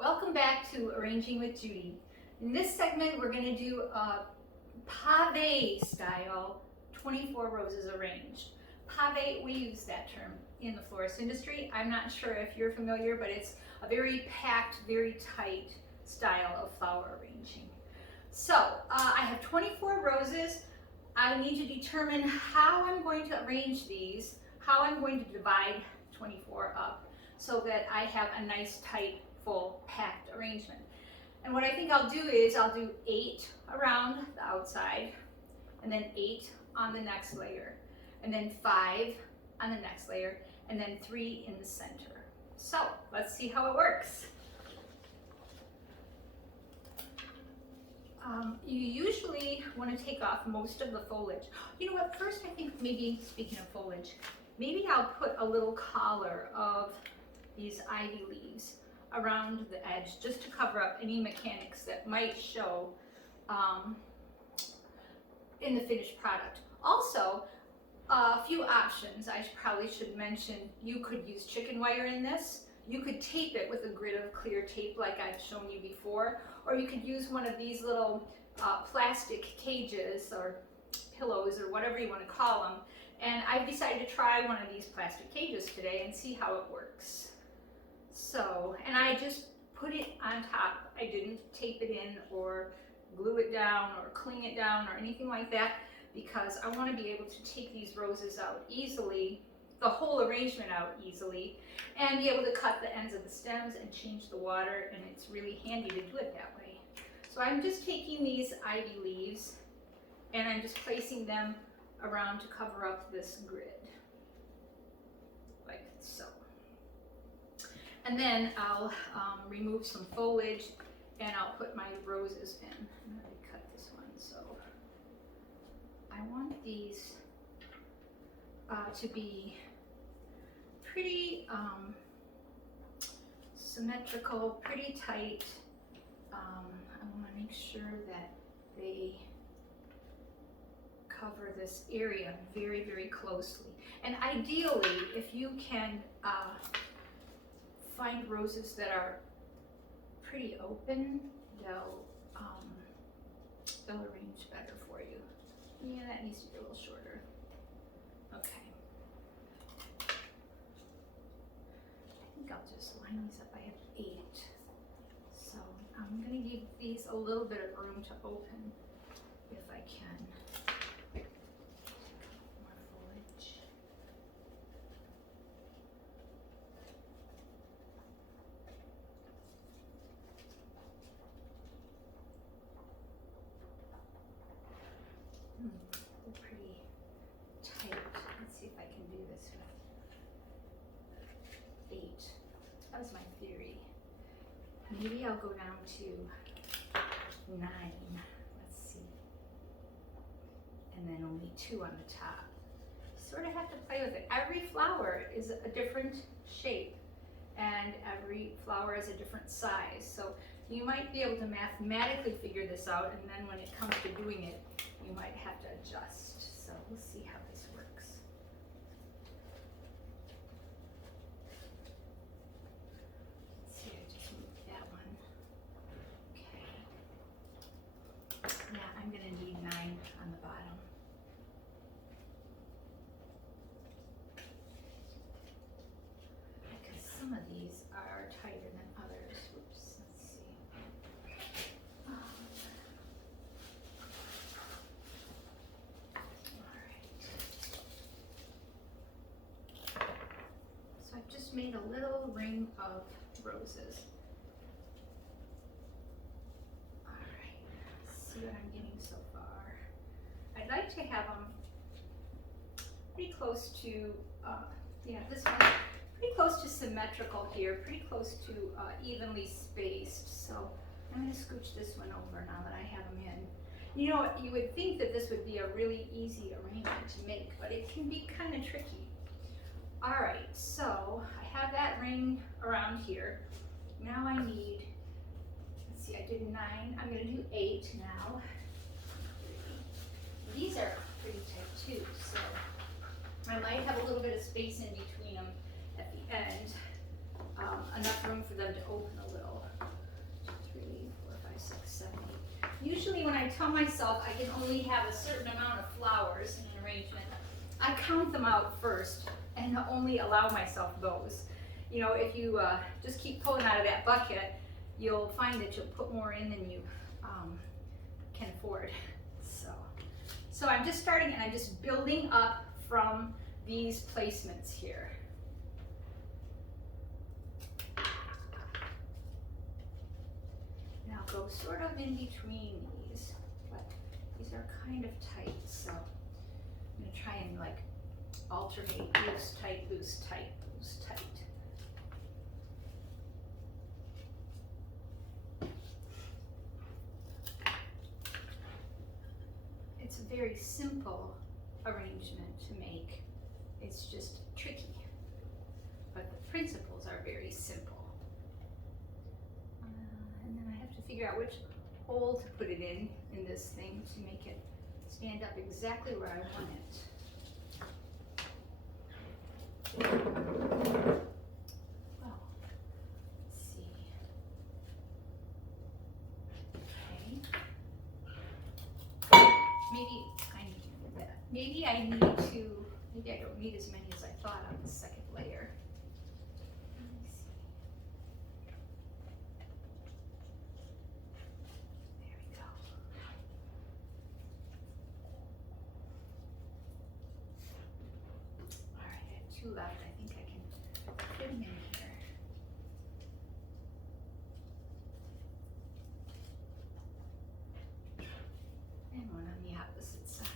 Welcome back to Arranging with Judy. In this segment, we're going to do a Pave-Style 24 roses arranged. Pave, we use that term in the florist industry. I'm not sure if you're familiar, but it's a very packed, very tight style of flower arranging. So I have 24 roses. I need to determine how I'm going to arrange these, how I'm going to divide 24 up so that I have a nice, tight, full, packed arrangement. And what I think I'll do is I'll do 8 around the outside, and then 8 on the next layer, and then 5 on the next layer, and then 3 in the center. So let's see how it works. You usually want to take off most of the foliage. You know what, first I think maybe, speaking of foliage, maybe I'll put a little collar of these ivy leaves around the edge just to cover up any mechanics that might show in the finished product. Also, a few options I probably should mention. You could use chicken wire in this. You could tape it with a grid of clear tape like I've shown you before, or you could use one of these little plastic cages or pillows or whatever you want to call them. And I've decided to try one of these plastic cages today and see how it works. So, and I just put it on top. I didn't tape it in or glue it down or cling it down or anything like that, because I want to be able to take these roses out easily, the whole arrangement out easily, and be able to cut the ends of the stems and change the water, and it's really handy to do it that way. So I'm just taking these ivy leaves and I'm just placing them around to cover up this grid, like so. And then I'll remove some foliage and I'll put my roses in. I'm going to cut this one. So I want these to be pretty symmetrical, pretty tight. I want to make sure that they cover this area very, very closely. And ideally, if you can find roses that are pretty open, they'll arrange better for you. Yeah, that needs to be a little shorter. Okay. I think I'll just line these up. I have 8. So I'm going to give these a little bit of room to open if I can. More foliage. They're pretty tight. Let's see if I can do this with 8. That was my theory. Maybe I'll go down to 9. Let's see. And then only 2 on the top. Sort of have to play with it. Every flower is a different shape, and every flower is a different size. So you might be able to mathematically figure this out, and then when it comes to doing it, you might have to adjust. So we'll see how this works. Let's see, I just moved that one. Okay. Yeah, I'm going to need 9 on the bottom. Because some of these are tighter than others. Oops, let's see. So I've just made a little ring of roses. All right, let's see what I'm getting so far. I'd like to have them pretty close to, yeah, this one, pretty close to symmetrical here, pretty close to evenly spaced. So I'm going to scooch this one over now that I have them in. You know, you would think that this would be a really easy arrangement to make, but it can be kind of tricky. All right, so I have that ring around here. Now I need, let's see, I did 9. I'm going to do 8 now. These are pretty tight too, so I might have a little bit of space in between them at the end, enough room for them to open a little. 70. Usually when I tell myself I can only have a certain amount of flowers in an arrangement, I count them out first and only allow myself those. You know, if you just keep pulling out of that bucket, you'll find that you'll put more in than you can afford. So I'm just starting and I'm just building up from these placements here. And I'll go sort of in between these, but these are kind of tight, so I'm going to try and like alternate loose, tight, loose, tight, loose, tight. It's a very simple arrangement to make. It's just tricky, but the principles are very simple. And then I have to figure out which hole to put it in this thing to make it stand up exactly where I want it. Well, let's see. Okay. Maybe I need to, maybe I don't need as many as I thought on the second layer. Let me see. There we go. All right, I have 2 left. I think I can fit them in here. And one on the opposite side.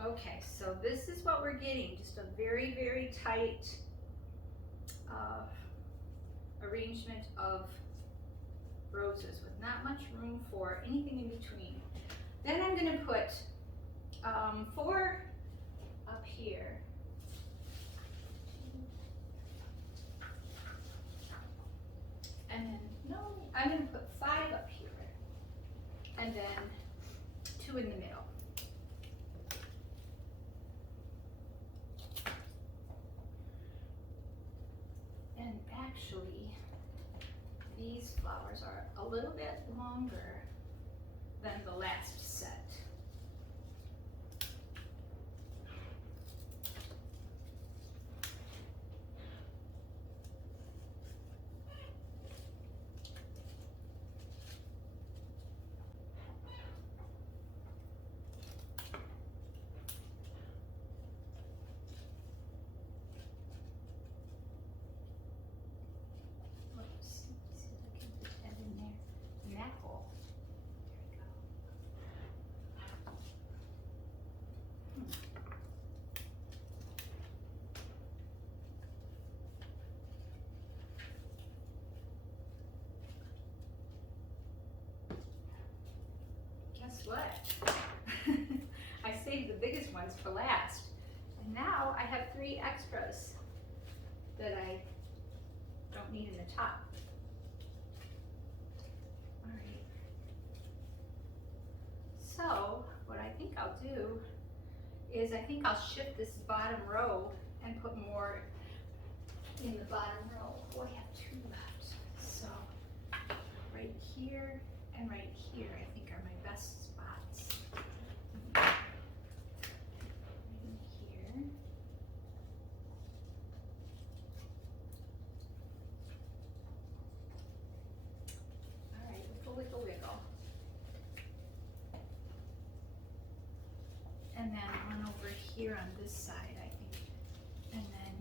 Okay, so this is what we're getting, just a very, very tight arrangement of roses with not much room for anything in between. Then I'm going to put 4 up here. And then, no, I'm going to put 5 up here. And then 2 in the middle. And actually, these flowers are a little bit longer than the last set. Guess what? I saved the biggest ones for last. And now I have 3 extras that I don't need in the top. All right. So what I think I'll do is I think I'll shift this bottom row and put more in the bottom row. Oh, I have 2 left. So right here and right here I think are my best spots. Right here. All right, wiggle, wiggle, wiggle. And then one over here on this side, I think. And then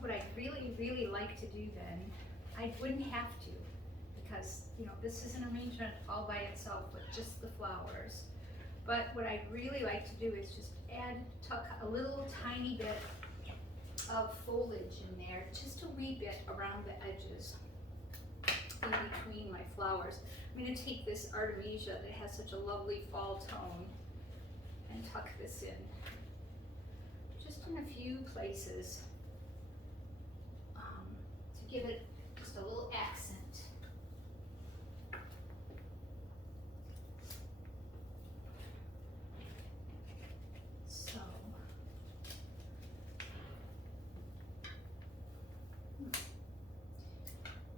what I'd really, really like to do then, I wouldn't have to, because this is an arrangement all by itself with just the flowers. But what I'd really like to do is just tuck a little tiny bit of foliage in there, just a wee bit around the edges in between my flowers. I'm going to take this Artemisia that has such a lovely fall tone and tuck this in, just in a few places to give it just a little accent. So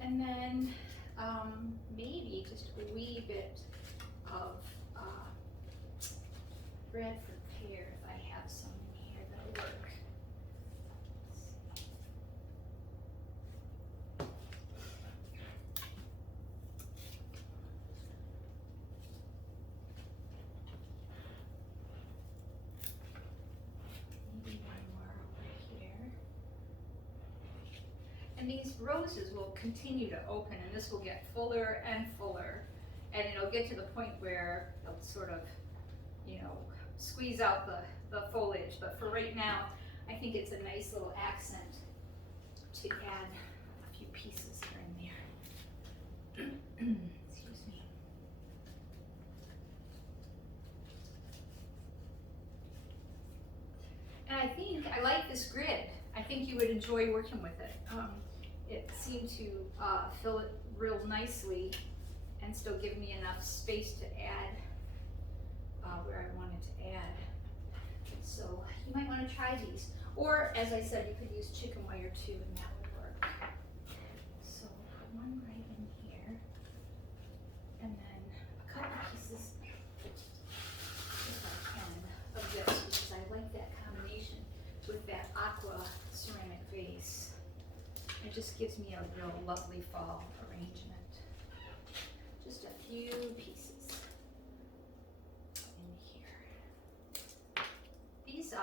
And then maybe just a wee bit of Bradford pear if I have some in here that'll work. Maybe one more over here. And these roses will continue to open, and this will get fuller and fuller, and it'll get to the point where it'll sort of, you know, squeeze out the foliage. But for right now, I think it's a nice little accent to add a few pieces here and there. Excuse me. And I think I like this grid. I think you would enjoy working with it. It seemed to fill it real nicely and still give me enough space to add where I wanted to add. So you might want to try these. Or, as I said, you could use chicken wire too, and that would work. So put one right in here, and then a couple pieces, if I can, of this, because I like that combination with that aqua ceramic vase. It just gives me a real lovely fall arrangement. Just a few pieces in here. These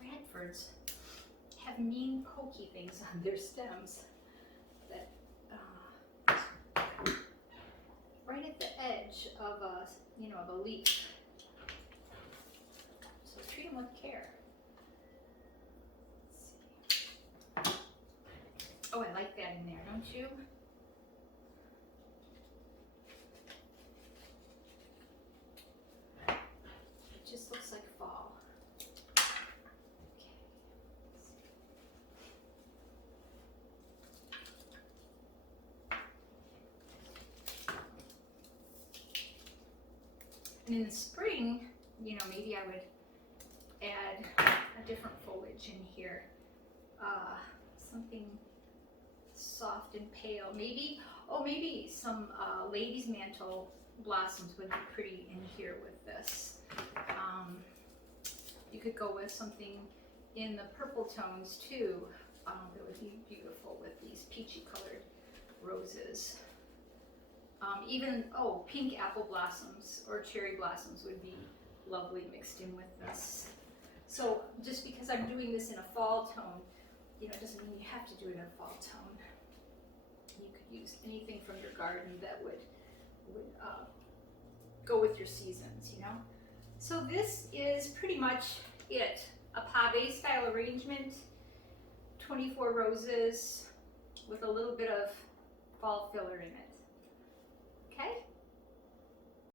Bradfords have mean pokey things on their stems that right at the edge of of a leaf. So treat them with care. Let's see. Oh, I like that in there, don't you? It just looks like fall. And in the spring, you know, maybe I would add a different foliage in here. Something soft and pale. Maybe, oh, maybe some lady's mantle blossoms would be pretty in here with this. You could go with something in the purple tones too. That would be beautiful with these peachy colored roses. Even, oh, pink apple blossoms or cherry blossoms would be lovely mixed in with this. So just because I'm doing this in a fall tone, you know, it doesn't mean you have to do it in a fall tone. You could use anything from your garden that would go with your seasons, you know. So this is pretty much it. A Pave-Style arrangement, 24 roses with a little bit of fall filler in it. Okay?